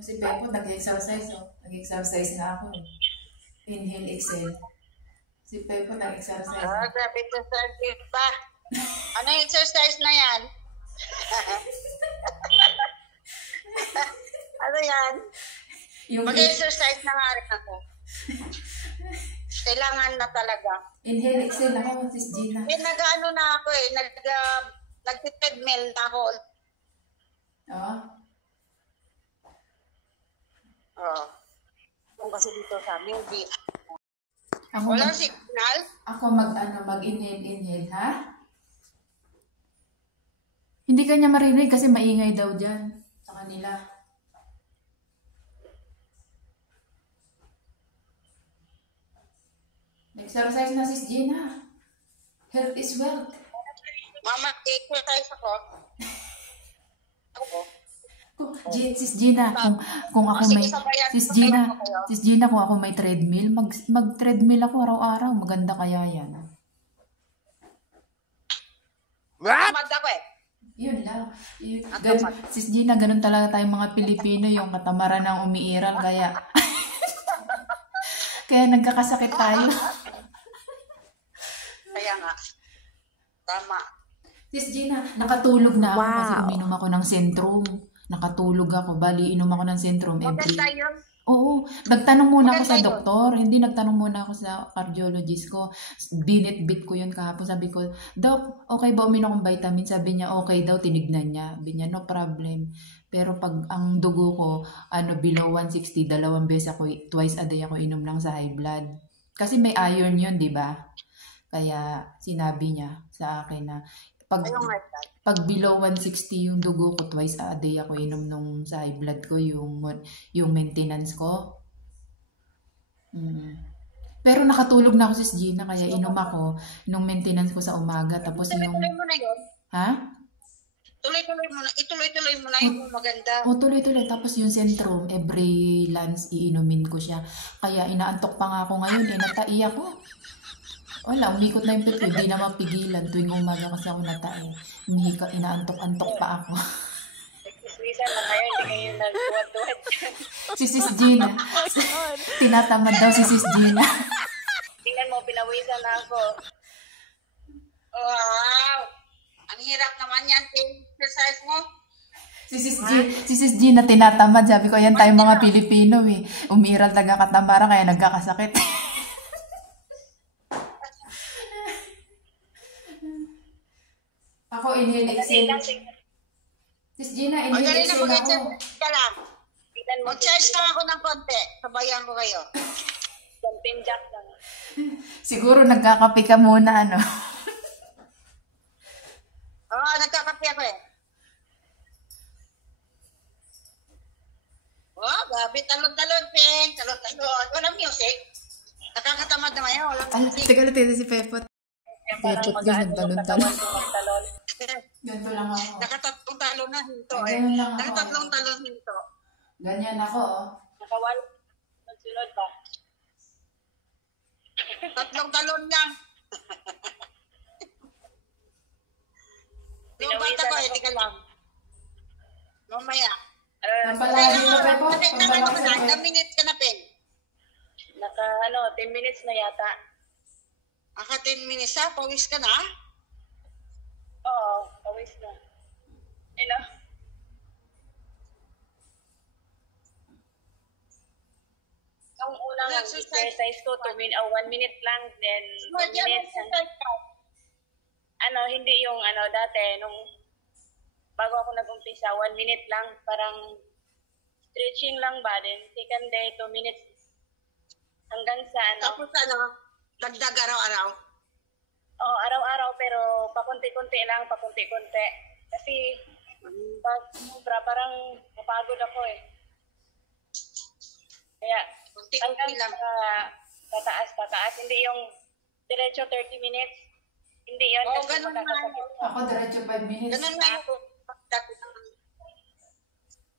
Si Pepo, nag-exercise. Oh. Nag-exercise nga ako. Inhale, exhale. Si Pepo, nag-exercise. Grabe exercise pa. Ano yung exercise na yan? Ano yan? Mag-exercise na nga rin ako. Kailangan na talaga. Inhale, exhale ako, Sis Gina. Nag-ano na ako eh. Nag-treadmill na ako. Oo. Oo. Kung kasi dito sa amin, Ako walang signal? Ako mag-inhale, ha? Hindi kanya marinig kasi maingay daw dyan sa kanila. Exercise na, Sis Gina. Health is wealth. Mama, exercise ako. Sis Gina, kung ako may Sis Gina, kung ako may treadmill, mag-treadmill ako araw-araw. Maganda kaya yan. Tamad ako eh. Yun lang. Sis Gina, ganun talaga tayong mga Pilipino, yung katamaran ng umiiral, kaya kaya nagkakasakit tayo. Kaya nga. Tama. Sis Gina, nakatulog na ako kasi uminom ako ng Centrum. Nakatulog ako. Bali, inom ako ng Centrum every... Maganda yun? Oo. Nagtanong muna ako sa doktor. Hindi, nagtanong muna ako sa cardiologist ko. Binit-bit ko yun kahapon. Sabi ko, Dok, okay ba uminom akong vitamin? Sabi niya, okay daw. Tinignan niya. Sabi niya, no problem. Pero pag ang dugo ko, below 160, 2 beses ako, twice a day ako inom lang sa high blood. Kasi may iron yun, di ba? Kaya sinabi niya sa akin na pag below 160 yung dugo ko, twice a day ako inom nung sa high blood ko, yung maintenance ko. Pero nakatulog na ako, Sis Gina, kaya inom ako nung maintenance ko sa umaga. Tapos yung... Tuloy mo na yun? Ha? Tuloy-tuloy mo na. Ituloy-tuloy mo na yung maganda. Tuloy-tuloy. Tapos yung Centrum, every lunch, iinumin ko siya. Kaya inaantok pa nga ako ngayon, natai ako. Wala, umikot na yung pito, hindi na mapigilan. Tuwing umaga kasi ako natai. Inaantok-antok pa ako. Lisa na kayo, hindi kayo nagduwad-duwad. Si Sis Gina. Tinatamad daw si Sis Gina. Tingnan mo, pinawisan na ako. Wow! Ang hirap naman yan, exercise mo. Si Sis Gina tinatamad. Sabi ko, yan tayong mga Pilipino eh. Umiral taga-katambara kaya nagkakasakit. Ako, inhale, exhale. Sis Gina, inhale, exhale ako. Mag-charge lang ako ng konti. Sabayan ko kayo. Jumping jack lang. Siguro nagkakape ka muna, ano? Oo, nagkakape ako eh. Oh, gabi, talon-talon, Peng. Talon-talon. Walang music. Nakakatamad naman yan. Walang music. Teka lang, si Pepot. Pepot din, nagtalon-talon. Ganito lang ako. Nakatatlong talon na hinto eh. Nakatatlong talon hinto. Ganyan ako, oh. Nakawal. Magsunod pa. Tatlong talon lang. Yung bata ko, hindi ka lang. Mamaya. Pampalagi na, Pepot. Ilang minutes ka na, Pen? 10 minutes na yata. 10 minutes ha? Pawis ka na? Oo, pawis na. Yung unang exercise ko, 1 minute lang, then 2 minutes. Hindi yung dati, nung bago ako nag-umpisa, 1 minute lang, parang stretching lang ba, then second day, 2 minutes. Hanggang sa Tapos dagdag araw-araw? Oo, araw-araw, pero pakunti-kunti lang, pakunti-kunti. Kasi, pag sobra, parang mapagod ako eh. Kaya, hanggang pataas. Hindi yung diretso 30 minutes. Hindi yun. Oo, ganun na. Ako, diretso 5 minutes. Ganun na ako.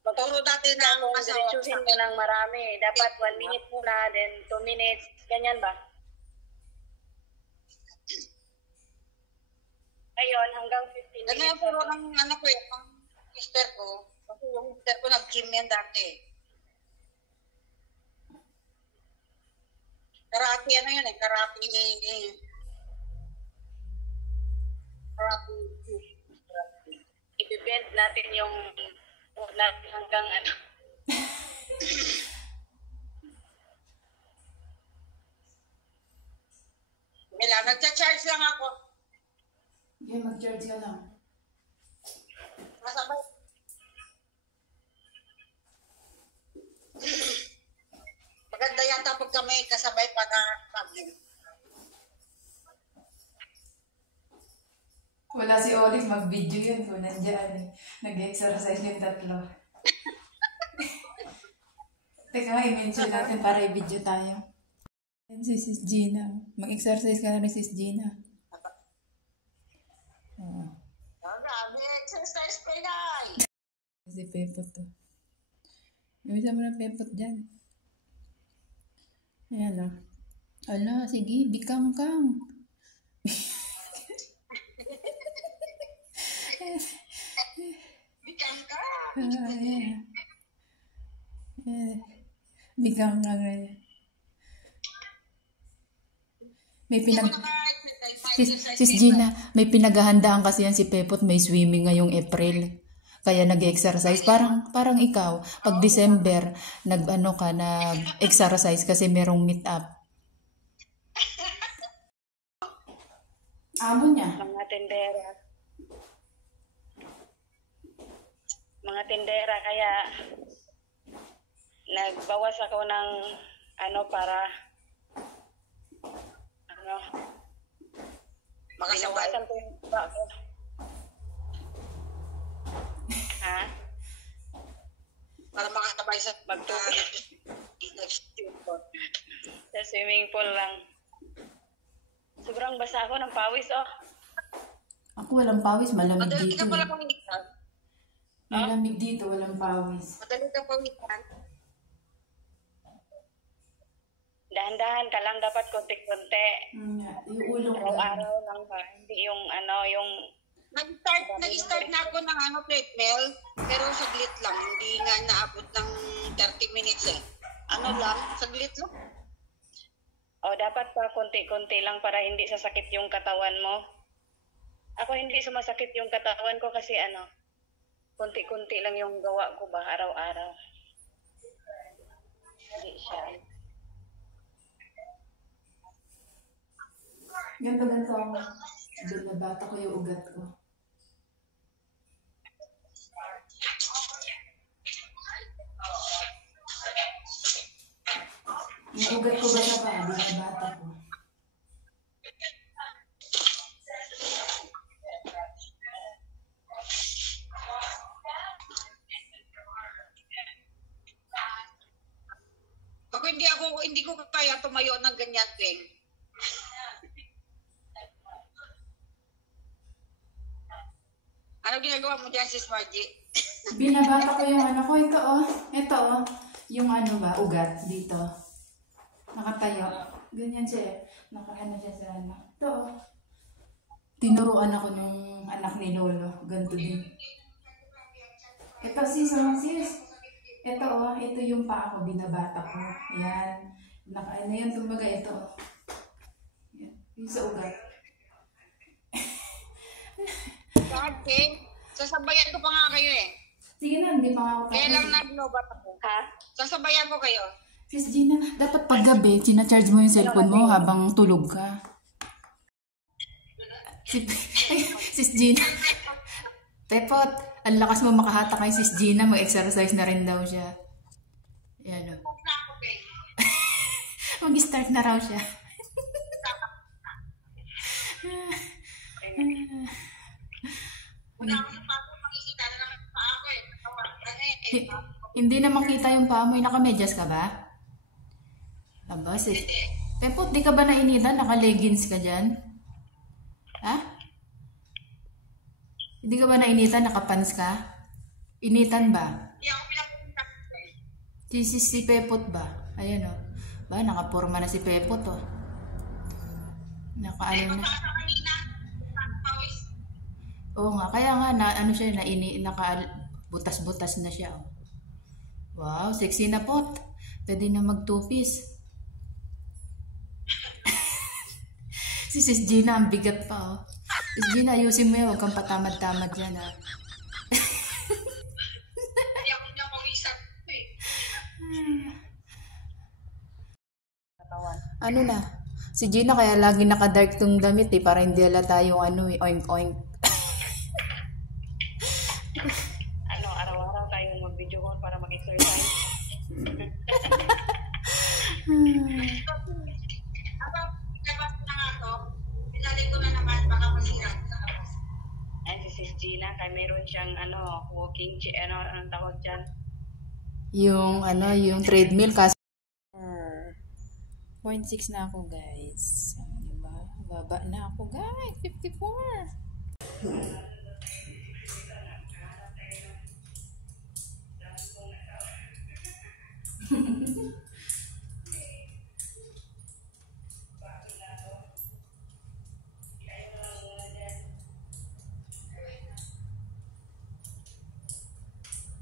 Magturo dati na ako. Diretsuhin mo ng marami. Dapat 1 minute muna, then 2 minutes. Ganyan ba? Ayun, hanggang 15 minutes. Ganun puro ng ko eh, ng mister ko. Kasi yung mister ko nag-gym yan dati. Karate, ano yun eh, karate. I-bend natin yung natin hanggang ano. Wala, nagcha-charge lang ako. Yeah, mag-charge ka lang. Kasabay. Maganda yata pag kami kasabay pa na pagin. Wala si Olive, mag-video yun kung nandiyan eh. Nag-exercise yung tatlo. Teka, i-mention natin para i-video tayo. Yan si Sis Gina. Mag-exercise ka na rin, Sis Gina. Oh. Grabe, exercise ko yan. Si Pepot to. Ibisa mo na Pepot dyan. Ayan o. Ala, sige, bikang-kang. Bigyan ka. Ayan. Bikang-kang. May pinag... Sis Gina, may pinaghahandaan kasi yan si Pepot, may swimming ngayong April. Kaya nag-exercise. Parang ikaw, pag December, nag-exercise kasi merong meet up. Amo niya. Mga tindera, kaya nagbawas ako ng para Makasabay. binawasan ko yung iba ko. Ha? Para makasabay sa Sa swimming pool lang. Sobrang basa ako ng pawis, Ako walang pawis, malamig Madali dito. ka pala pawisan. Malamig dito, walang pawis. Madali ka pawisan. Dahan-dahan ka lang, dapat konti-konti. Yung ulo ko. Araw-araw lang ba? Hindi yung yung... Nag-start na ako ng treadmill, pero saglit lang. Hindi nga naabot ng 30 minutes eh. Lang, saglit lang. Dapat pa konti-konti lang para hindi sasakit yung katawan mo. Ako hindi sumasakit yung katawan ko kasi konti-konti lang yung gawa ko ba araw-araw. Hindi siya. Ganto ako. Binabata ko yung ugat ko. Yung ugat ko basta pa, binabata ko. Ako hindi ko kaya tumayo ng ganyan, Peng. Ano ginagawa mo dyan, Sis Margie? Binabata ko yung ko. Ito yung ugat dito. Nakatayo. Ganyan siya. Nakaano siya sa Ito Tinuruan ako ng anak ni Lolo. Ganito din. Ito sis. Ito yung paa ko. Binabata ko. Yan. Yan tumaga ito. Yan. Yung sa ugat. Okay. Sasabayan ko pa nga kayo eh. Sige na, hindi pa nga ako Kaya lang naglobat ako. Ha? Sasabayan ko kayo. Sis Gina, dapat paggabi, sinacharge mo yung cellphone mo habang tulog ka. Sis Gina. Pepot, ang lakas mo makahata kay Sis Gina, mag-exercise na rin daw siya. Yan o. Mag-start na raw siya. Wala akong sapato, makikita na naman pa ako eh. Hindi na makita yung paa mo. Naka-medyas ka ba? Aba, sis. Pepot, di ka ba nainitan? Naka-leggings ka dyan? Ha? Hindi ka ba nainitan? Naka-pants ka? Initan ba? Hindi ako pinapunta eh. Si Pepot ba? Ayan o. Ba, naka-forma na si Pepot o. Naka-ano na. Oo nga, kaya nga siya, naka-butas-butas na siya. Oh. Wow, sexy na pot. Pwede na mag-two-piece. Si Sis Gina, ang bigat pa, oh. Sis Gina, ayusin mo yan. Huwag kang patamad-tamad yan, ah. Ayaw niya akong isang eh. Katawan. Ano na? Si Gina kaya lagi naka-dark tong damit eh. Para hindi halata yung ano eh. Oink-oink. Ano, araw-araw tayong mag-video call para mag-exercise. Habang labas na nga to, pinali ko na naman, baka masira sa labas. Ay, si Sis Gina, kaya meron siyang walking chair, anong tawag dyan? Yung treadmill kasi 0.6 na ako, guys. Diba? Baba na ako, guys. 54.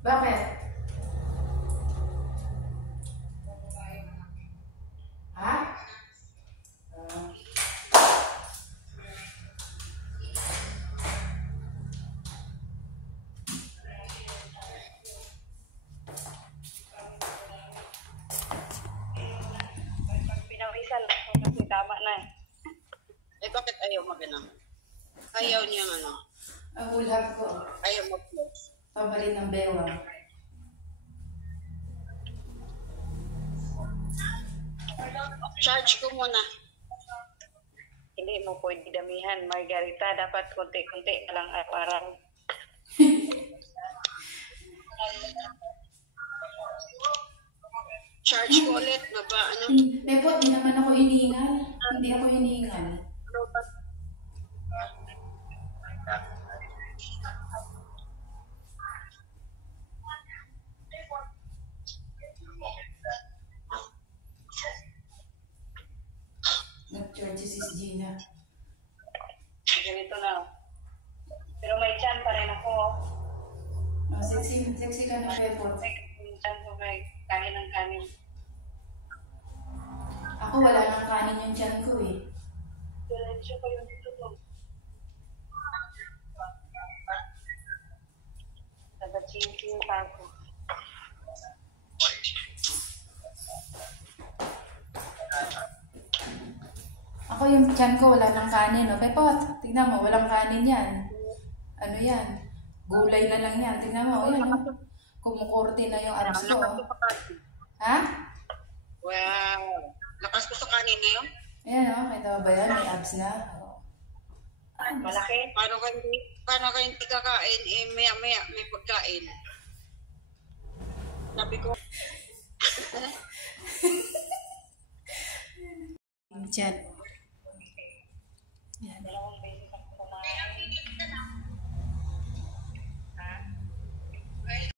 Bakit? Ha? Pag pinawisan ako kasi tama na. Eh, bakit ayaw mag-ano? Ayaw niya ano? Ang ulap ko. Ayaw mag-close. Pabalit ng bewa. Charge ko muna. Hindi mo pwede damihan, Margarita. Dapat konti-konti na lang araw-araw. Charge ko ulit, baba, ano? Tepot, di naman ako hiningal. Hindi ako hiningal. Nag-charge si Sis Gina. Ganito na. Pero may chan pa rin ako. Oh, sexy ka na, Tepot. May chan ko may kanin ng kanin. Ako wala nang kanin yung tiyan ko eh. Diretso pa yung dito to. Nag-chinking pa ako. Ako yung tiyan ko wala nang kanin. Oh. Pepot, tignan mo, walang kanin yan. Ano yan? Gulay na lang yan. Tignan mo, oh, yan. Oh. Kumukurti na yung abs ko. Oh. Ha? Wow. Lakas ko sa kanin ngayon. Ayan o, kita mo ba yan? May abs na. Oh. Malaki. Paano ka hindi kakain? Eh, maya, may pagkain. Sabi ko, Yung tiyan.